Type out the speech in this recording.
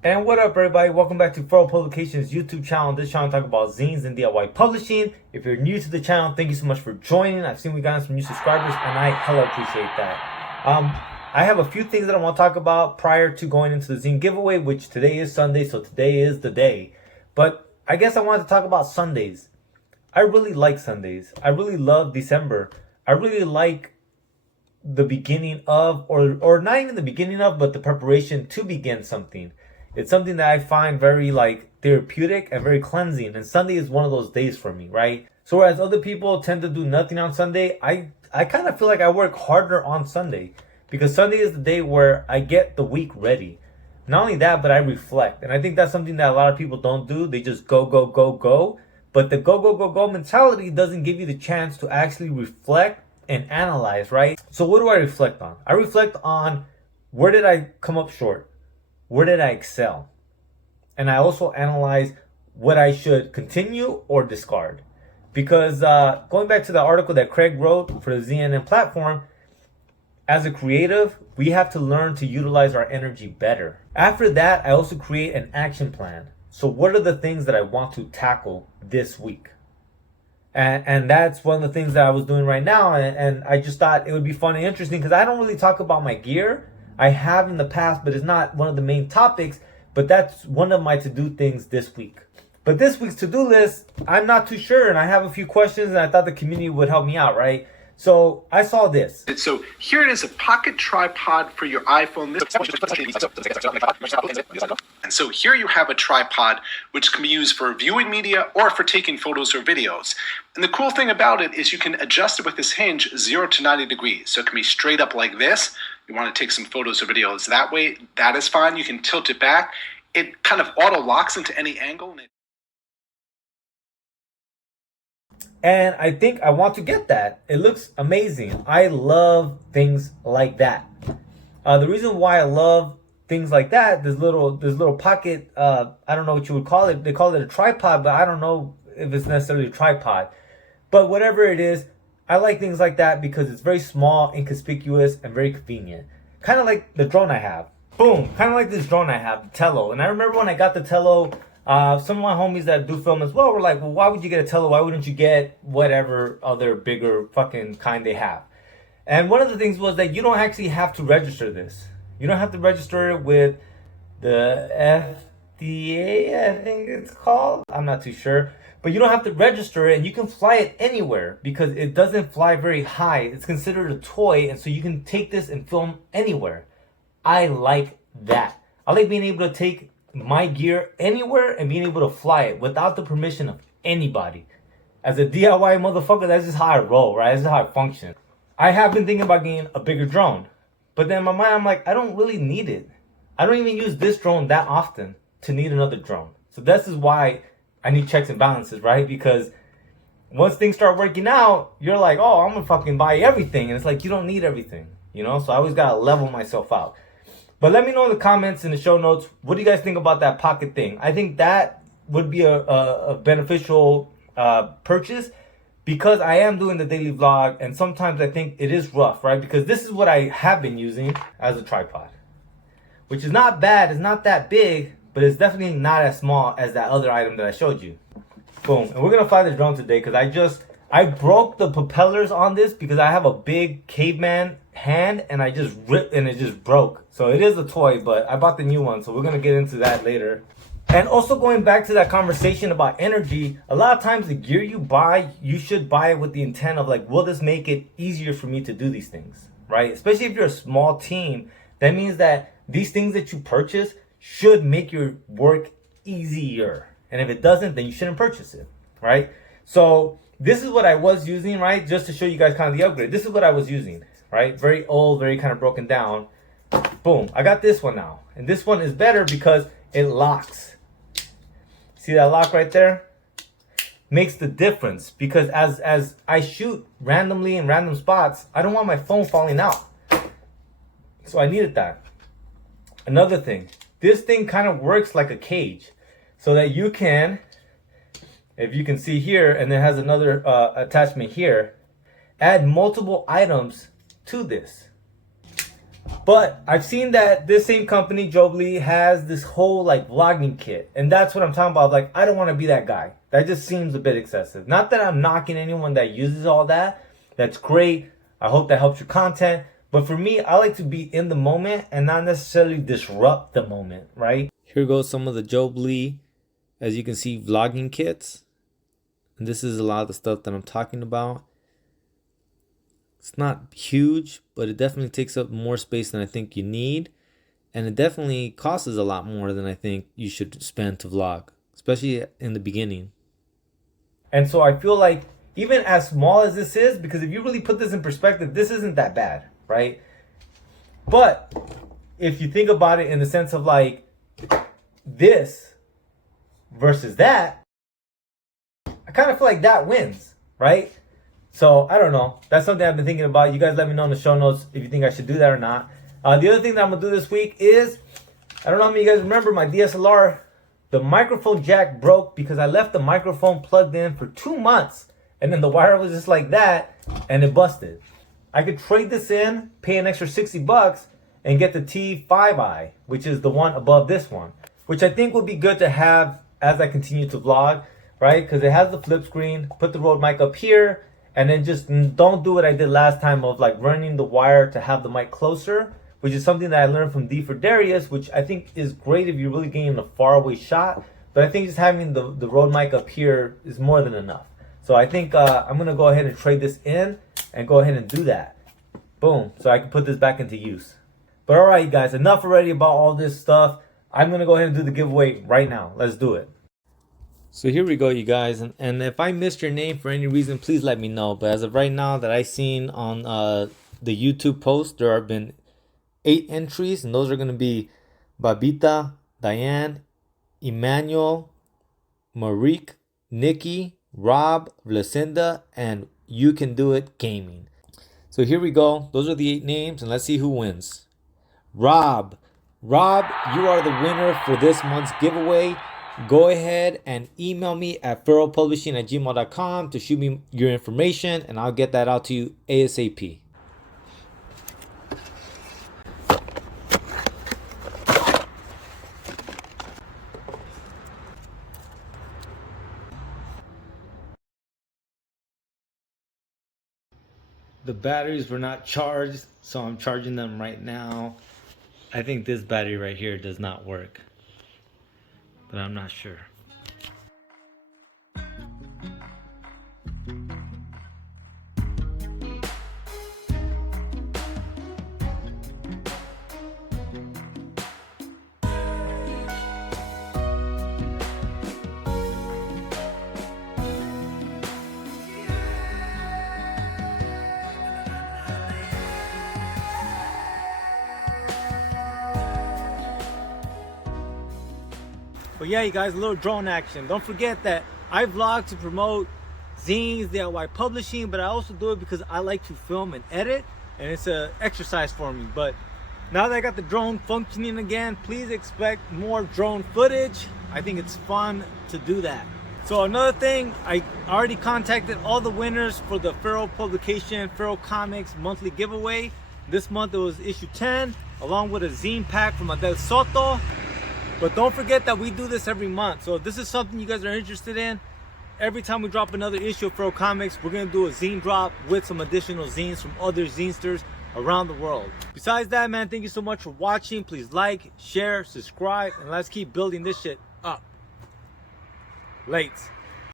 And what up, everybody? Welcome back to Feral Publications YouTube channel. This channel talks about zines and DIY publishing. If you're new to the channel, thank you so much for joining. I've seen we got some new subscribers, and I hella appreciate that. I have a few things that I want to talk about prior to going into the zine giveaway, which today is Sunday, so today is the day. But I guess I wanted to talk about Sundays. I really like Sundays. I really love December. I really like the beginning of, or not even the beginning of, but the preparation to begin something. It's something that I find very like therapeutic and very cleansing, and Sunday is one of those days for me, right? So whereas other people tend to do nothing on Sunday, I kind of feel like I work harder on Sunday, because Sunday is the day where I get the week ready. Not only that, but I reflect, and I think that's something that a lot of people don't do. They just go go go go, but the go go go go mentality doesn't give you the chance to actually reflect and analyze, right? So what do I reflect on? I reflect on, where did I come up short? Where did I excel? And I also analyze what I should continue or discard. Because going back to the article that Craig wrote for the Zine platform, as a creative, we have to learn to utilize our energy better. After that, I also create an action plan. So what are the things that I want to tackle this week? And that's one of the things that I was doing right now. And I just thought it would be fun and interesting, because I don't really talk about my gear. I have in the past, but it's not one of the main topics. But that's one of my to-do things this week. But this week's to-do list, I'm not too sure. And I have a few questions, and I thought the community would help me out, right? So I saw this. So here it is, a pocket tripod for your iPhone. And so here you have a tripod which can be used for viewing media or for taking photos or videos. And the cool thing about it is you can adjust it with this hinge 0 to 90 degrees. So it can be straight up like this. You want to take some photos or videos that way, that is fine. You can tilt it back. It kind of auto locks into any angle. And I think I want to get that. It looks amazing. I love things like that. The reason why I love things like that, this little pocket, I don't know what you would call it. They call it a tripod, but I don't know if it's necessarily a tripod. But whatever it is, I like things like that because it's very small, inconspicuous, and very convenient. Kind of like the drone I have. Boom. Kind of like this drone I have, the Tello. And I remember when I got the Tello, some of my homies that do film as well were like, well, why would you get a Tello? Why wouldn't you get whatever other bigger fucking kind they have? And one of the things was that you don't actually have to register this. You don't have to register it with the FDA, I think it's called. I'm not too sure. But you don't have to register it, and you can fly it anywhere because it doesn't fly very high. It's considered a toy, and so you can take this and film anywhere. I like that. I like being able to take my gear anywhere and being able to fly it without the permission of anybody. As a DIY motherfucker, that's just how I roll, right? That's just how I function. I have been thinking about getting a bigger drone, but then in my mind, I'm like, I don't really need it. I don't even use this drone that often to need another drone. So this is why I need checks and balances, right? Because once things start working out, you're like, oh, I'm gonna fucking buy everything. And it's like, you don't need everything, you know? So I always gotta level myself out. But let me know in the comments, in the show notes, what do you guys think about that pocket thing? I think that would be a beneficial purchase, because I am doing the daily vlog, and sometimes I think it is rough, right? Because this is what I have been using as a tripod, which is not bad. It's not that big, but it's definitely not as small as that other item that I showed you. Boom. And we're going to fly the drone today because I broke the propellers on this because I have a big caveman hand, and I just ripped and it just broke. So it is a toy, but I bought the new one, so we're going to get into that later. And also going back to that conversation about energy, a lot of times the gear you buy, you should buy it with the intent of like, will this make it easier for me to do these things, right? Especially if you're a small team, that means that these things that you purchase should make your work easier. And if it doesn't, then you shouldn't purchase it, right? So this is what I was using, right? Just to show you guys kind of the upgrade. This is what I was using, right? Very old, very kind of broken down. Boom, I got this one now. And this one is better because it locks. See that lock right there? Makes the difference, because as I shoot randomly in random spots, I don't want my phone falling out. So I needed that. Another thing, this thing kind of works like a cage, so that you can, if you can see here, and it has another attachment here, add multiple items to this. But I've seen that this same company, Jobly, has this whole like vlogging kit. And that's what I'm talking about. Like, I don't want to be that guy. That just seems a bit excessive. Not that I'm knocking anyone that uses all that. That's great. I hope that helps your content. But for me, I like to be in the moment and not necessarily disrupt the moment, right? Here goes some of the Jobly, as you can see, vlogging kits. And this is a lot of the stuff that I'm talking about. It's not huge, but it definitely takes up more space than I think you need. And it definitely costs a lot more than I think you should spend to vlog, especially in the beginning. And so I feel like even as small as this is, because if you really put this in perspective, this isn't that bad, right? But if you think about it in the sense of like this versus that, I kind of feel like that wins, right? So I don't know. That's something I've been thinking about. You guys let me know in the show notes if you think I should do that or not. The other thing that I'm going to do this week is, I don't know how many of you guys remember my DSLR. The microphone jack broke because I left the microphone plugged in for 2 months. And then the wire was just like that and it busted. I could trade this in, pay an extra $60 and get the T5i, which is the one above this one. Which I think would be good to have as I continue to vlog, right? Because it has the flip screen. Put the Rode mic up here. And then just don't do what I did last time of like running the wire to have the mic closer, which is something that I learned from D for Darius, which I think is great if you're really getting a faraway shot. But I think just having the Rode mic up here is more than enough. So I think I'm going to go ahead and trade this in and go ahead and do that. Boom. So I can put this back into use. But all right, guys, enough already about all this stuff. I'm going to go ahead and do the giveaway right now. Let's do it. So here we go, you guys, and if I missed your name for any reason, please let me know. But as of right now that I seen on the YouTube post, there have been 8 entries, and those are going to be Babita, Diane, Emmanuel, Marique, Nikki, Rob, Lucinda, and You Can Do It Gaming. So here we go. Those are the 8 names, and let's see who wins. Rob, you are the winner for this month's giveaway. Go ahead and email me at feralpublishing@gmail.com to shoot me your information, and I'll get that out to you ASAP. The batteries were not charged, so I'm charging them right now. I think this battery right here does not work, but I'm not sure. But yeah, you guys, a little drone action. Don't forget that I vlog to promote zines, DIY publishing, but I also do it because I like to film and edit, and it's an exercise for me. But now that I got the drone functioning again, please expect more drone footage. I think it's fun to do that. So another thing, I already contacted all the winners for the Feral Publication, Feral Comics monthly giveaway. This month it was issue 10, along with a zine pack from Adel Soto. But don't forget that we do this every month. So if this is something you guys are interested in, every time we drop another issue of Feral Comics, we're going to do a zine drop with some additional zines from other zinesters around the world. Besides that, man, thank you so much for watching. Please like, share, subscribe, and let's keep building this shit up. Late.